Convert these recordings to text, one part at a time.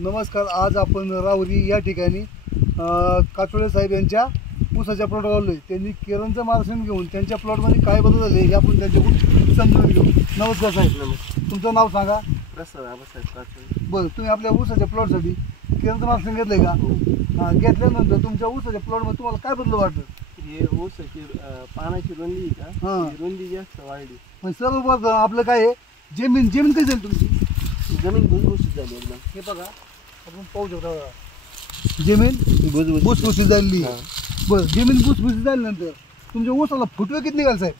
नमस्कार. आज आपण राहुरी या ठिकाणी काचोळे साहेब यांच्या ऊसाच्या प्लॉटवर आलोय. त्यांनी केरनचं मार्गदर्शन घेऊन त्यांच्या प्लॉटमध्ये काय बदल झाले हे आपण त्यांच्याकडून समजून घेऊ. नमस्कार साहेब. नमस्कार. तुमचं नाव सांगा. प्रसाद आबासाहेब काचोळे. बरं, तुम्ही आपल्या ऊसाच्या प्लॉटसाठी केरनचं मार्गदर्शन घेतलंय का? हां, घेतल्यानंतर तुमच्या ऊसाच्या प्लॉटमध्ये तुम्हाला काय बदल वाटतं? हे ऊसाची पानाची रुंदी का? हां, रुंदी जास्त वाढली. म्हणजे सर्व आपलं काय आहे, जमीन कशी झाली तुमची? जमीन भुसभुशीत झाली एकदम. हे बघा, आपण पाहू शकतो. जमीन भुसभुशीत झाली. बरं, जमीन भुसभुशीत झाल्यानंतर तुमच्या ऊसाला फुटवे किती निघाल साहेब?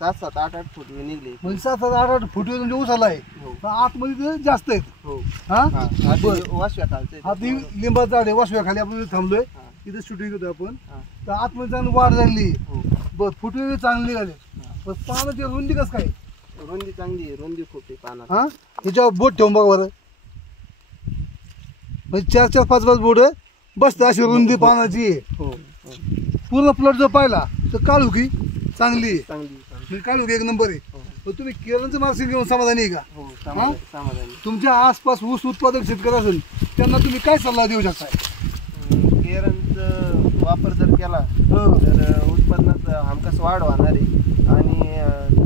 7-7, 8-8 फुटवे निघले. म्हणजे 7-7, 8-8 फुटवे तुमच्या ऊसाला आहे. हो. आतमध्ये ते जास्त आहेत. हो. हा, वासव्या खालचे. आता लिंबाचं झाड आहे, वासव्या खाली आपण थांबलोय. इथे शूटिंग होतो आपण. तर आतमध्ये चांगली वाढ झाली. बरं, फुटवे चांगले निघाले. पण पानाची रुंदी कसं काय? रुंदी चांगली आहे, रुंदी खूप आहे पानात. हा, ह्याच्यावर बोट ठेवून बघा बरं. म्हणजे 4-4, 5-5 बोट बसत अशी रुंदी पानाची आहे. हो. पूर्ण प्लॉट जर पाहिला तर काळुकी चांगली आहे. चांगली काळुकी एक नंबर आहे. पण तुम्ही केरनचं मार्गदर्शन घेऊन समाधानी आहे का? हो, समाधानी. तुमच्या आसपास ऊस उत्पादक शेतकरी असेल त्यांना तुम्ही काय सल्ला देऊ शकता? केरनचा वापर जर केला तर उत्पन्नात हमखास वाढ होणार आहे आणि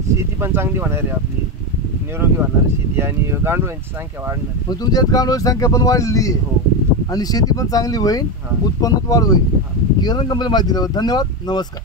शेती पण चांगली होणार आहे. आपली निरोगी होणार शेती आणि गांडुळांची संख्या वाढणार आहे. पण तुमच्यात गांडुळांची संख्या पण वाढलेली आहे. हो. आणि शेती पण चांगली होईल, उत्पन्नात वाढ होईल. केरन कंपनी माहिती दिल्याबद्दल धन्यवाद. नमस्कार.